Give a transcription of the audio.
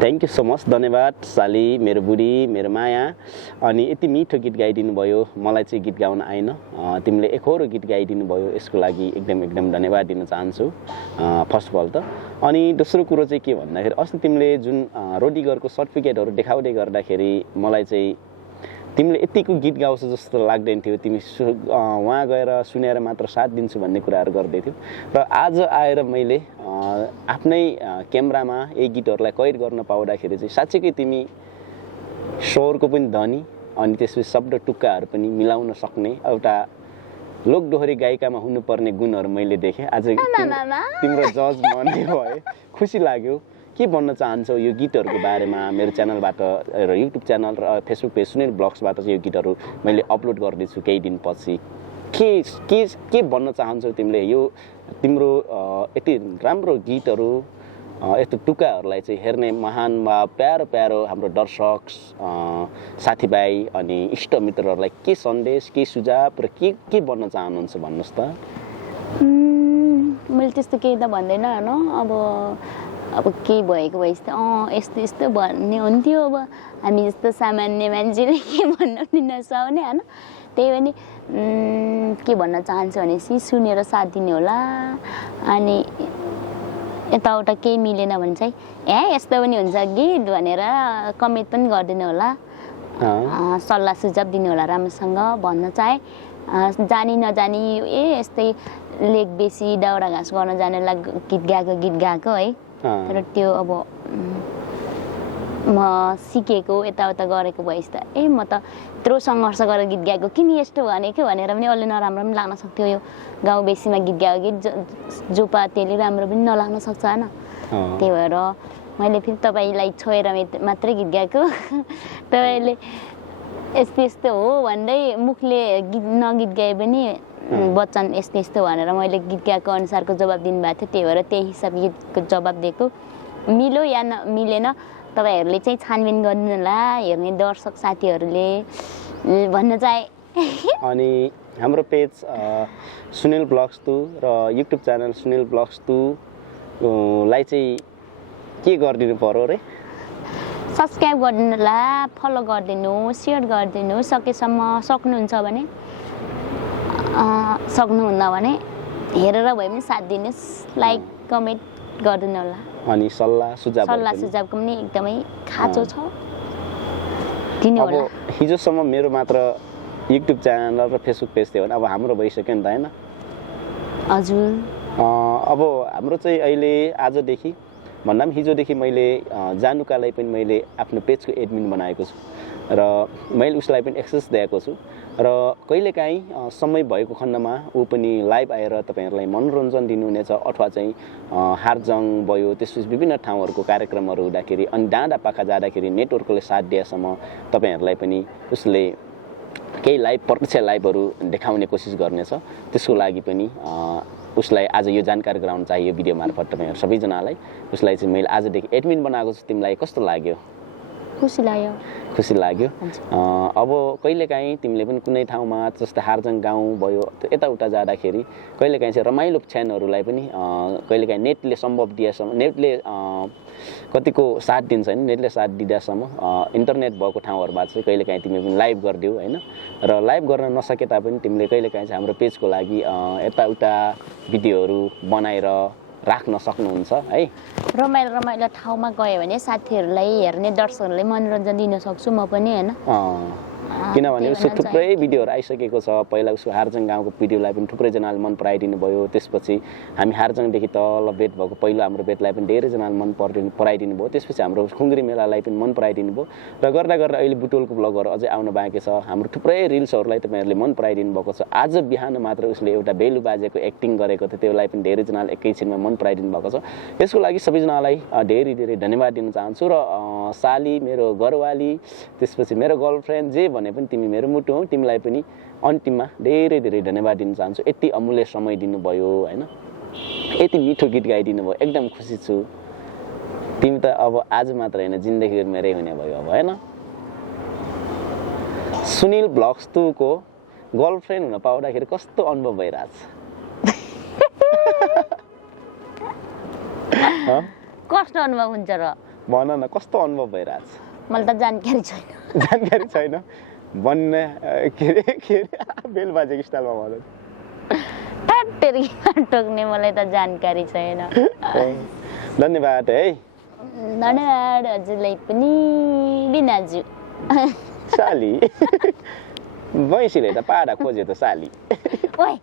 thank you so much धन्यवाद साली मेरो बुढी मेरो माया अनि यति मिठो गीत गाइदिनु भयो मलाई चाहिँ गीत गाउन आएन तिमीले एकहोरो गीत गाइदिनु भयो यसको लागि एकदम धन्यवाद दिन चाहन्छु फर्स्ट अफ अल त अनि दोस्रो कुरो चाहिँ के भन्दाखेरि अस्ति तिमीले जुन रोडीगरको सर्टिफिकेटहरू देखाउँदै गर्दाखेरि मलाई चाहिँ तिमीले यतिको गीत गाउँछ जस्तो लाग्दैन थियो तिमी वहाँ गएर सुनेर मात्र साथ दिन्छु भन्ने कुराहरू गर्दै थियौ र आज आएर मैले आफ्नै क्यामेरामा यही गीतहरूलाई कैद गर्न पाउँदाखेरि चाहिँ साँच्चैकै तिमी स्वरको पनि धनी अनि त्यसपछि शब्द टुक्काहरू पनि मिलाउन सक्ने एउटा लोकदोहोरी गायिकामा हुनुपर्ने गुणहरू मैले देखेँ आज तिम्रो जज बन्ने भए खुसी लाग्यो के भन्न चाहन्छौ यो गीतहरूको बारेमा मेरो च्यानलबाट र युट्युब च्यानल र फेसबुक पेज सुनिल ब्लग्सबाट चाहिँ यो गीतहरू मैले अपलोड गर्दैछु केही दिनपछि के भन्न चाहन्छौ तिमीले यो तिम्रो यति राम्रो गीतहरू यस्तो टुक्काहरूलाई चाहिँ हेर्ने महान वा प्यारो हाम्रो दर्शक साथीभाइ अनि इष्टमित्रहरूलाई के सन्देश के सुझाव र के भन्न चाहनुहुन्छ भन्नुहोस् त मैले त्यस्तो केही त भन्दैन हैन अब के भएको भएछ त यस्तो भन्ने हुन्थ्यो अब हामी जस्तो सामान्य मान्छेले के भन्न दिन सक्ने हैन त्यही पनि के भन्न चाहन्छु भनेपछि सुनेर साथ दिने होला अनि यताउता केही मिलेन भने चाहिँ यस्तो पनि हुन्छ गीत भनेर कमेन्ट पनि गरिदिनु होला सल्लाह सुझाव दिनु होला राम्रोसँग भन्न चाहे जानी नजानी यस्तै लेक बेसी दाउरा घाँस गर्न जानेलाई गीत गाएको है तर त्यो अब म सिकेको यताउता गरेको भएछ त म त यत्रो सङ्घर्ष गरेर गीत गाएको किन यस्तो भनेको भनेर पनि अलि नराम्रो पनि लाग्न सक्थ्यो यो गाउँ बेसीमा गीत गाएको गीत जोपा त्यसले राम्रो पनि नलाग्न सक्छ होइन त्यही भएर मैले फेरि तपाईँलाई छोएर मात्रै गीत गाएको तपाईँले यस्तो हो भन्दै मुखले नगीत गाए पनि वचन यस्तो भनेर मैले गीत गाएको अनुसारको जवाब दिनुभएको थियो त्यही भएर त्यही हिसाब गीतको जवाब दिएको मिल्यो या नमिलेन तपाईँहरूले चाहिँ छानबिन गरिदिनु होला हेर्ने दर्शक साथीहरूले भन्न चाहे अनि हाम्रो पेज सुनिल ब्लग्स2 र युट्युब च्यानल सुनिल ब्लग्स2 लाई चाहिँ के गरिदिनु पर्यो रे सब्स्क्राइब गरिदिनु होला फलो गरिदिनु सेयर गरिदिनु सकेसम्म सक्नुहुन्छ भने सक्नुहुन्न भने हेरेर भए पनि साथ दिनुहोस् लाइक कमेन्ट गरिदिनु होला अनि सल्लाह सुझावको पनि एकदमै खाँचो छ दिनु होला हिजोसम्म मेरो मात्र युट्युब च्यानल र फेसबुक पेज थियो भने अब हाम्रो भइसक्यो नि त हैन हजुर अब हाम्रो चाहिँ अहिले आजदेखि भन्दा पनि हिजोदेखि मैले जानुकालाई पनि मैले आफ्नो पेजको एडमिन बनाएको छु र मैले उसलाई पनि एक्सेस दिएको छु र कहिलेकाहीँ समय भएको खण्डमा ऊ पनि लाइभ आएर तपाईहरुलाई मनोरञ्जन दिनुहुनेछ अथवा चाहिँ हारजङ भयो त्यसपछि विभिन्न ठाउँहरुको कार्यक्रमहरु हुँदाखेरि अनि डाँडा पाखा जाँदाखेरि नेटवर्कले साथ दिएसम्म तपाईहरुलाई पनि उसले केही लाइभ प्रत्यक्ष लाइभहरु देखाउने कोसिस गर्नेछ त्यसको लागि पनि उसलाई आज यो जानकारी गराउन चाहियो भिडियो मार्फत तपाईहरु सबैजनालाई उसलाई चाहिँ मैले आजदेखि एडमिन बनाएको छु तिमीलाई कस्तो लाग्यो खुसी लाग्यो अब कहिलेकाहीँ तिमीले पनि कुनै ठाउँमा जस्तै हारजङ गाउँ भयो यताउता जाँदाखेरि कहिलेकाहीँ चाहिँ रमाइलो क्षणहरुलाई पनि कहिलेकाहीँ नेटले सम्भव दिएसम्म नेटले कतिको साथ दिन्छ हैन नेटले साथ दिदासम्म इन्टरनेट भएको ठाउँहरुमा चाहिँ कहिलेकाहीँ तिमी पनि लाइभ गर्दियौ हैन र लाइभ गर्न नसके तापनि तिमीले कहिलेकाहीँ चाहिँ हाम्रो पेजको लागि यताउता भिडियोहरु बनाएर राख्न सक्नुहुन्छ है रमाइलो ठाउँमा गयो भने साथीहरुलाई हेर्ने दर्शकहरुलाई मनोरञ्जन दिन सक्छु म पनि हैन किनभने उसको थुप्रै भिडियोहरु आइसकेको छ पहिला उसको हारजङ गाउँको भिडियोलाई पनि थुप्रै जनाले मन पराइदिनु भयो त्यसपछि हामी हारजङ देखि तल बेट भएको पहिलो हाम्रो बेटलाई पनि धेरै जनाले मन पराइदिनु भयो त्यसपछि हाम्रो खुंगरी मेलालाई पनि मन पराइदिनु भयो र गर्दा गर्दा अहिले बुटोलको ब्लगहरु अझै आउन बाँकी छ हाम्रो थुप्रै रिल्सहरुलाई तपाईहरुले मन पराइदिनु भएको छ आज बिहान मात्र उसले एउटा बेलु बाजेको एक्टिङ गरेको थियो त्यसलाई पनि धेरै जनाले एकैछिनमा मन पराइदिनु भएको छ यसको लागि सबैजनालाई धेरै धेरै धन्यवाद दिन चाहन्छु र साली मेरो घरवाली त्यसपछि मेरो गर्लफ्रेन्ड जे भने पनि तिमी मेरो मुटु हौ तिमीलाई पनि अन्तिममा धेरै धेरै धन्यवाद दिन चाहन्छु यति अमूल्य समय दिनुभयो हैन यति मिठो गीत गाइदिनु भयो एकदम खुसी छु तिमी त अब आज मात्र हैन जिन्दगी मेरै हुने भयो अब हैन सुनिल ब्लग्स2 को गर्लफ्रेन्ड हुन पाउँदाखेरि कस्तो अनुभव भइराछ कस्तो अनुभव हुन्छ र भन न कस्तो अनुभव भइरहेछ मलाई त जानकारी छैन जानकारी छैन भन्ने के अरे बेल बाजेको स्टाइलमा भन ट्याटेरी टोक्ने मलाई त जानकारी छैन धन्यवाद है धन्यवाद हजुरलाई पनि बिनाजु साली भैँसीले त पाडा खोज्यो त साली ओइ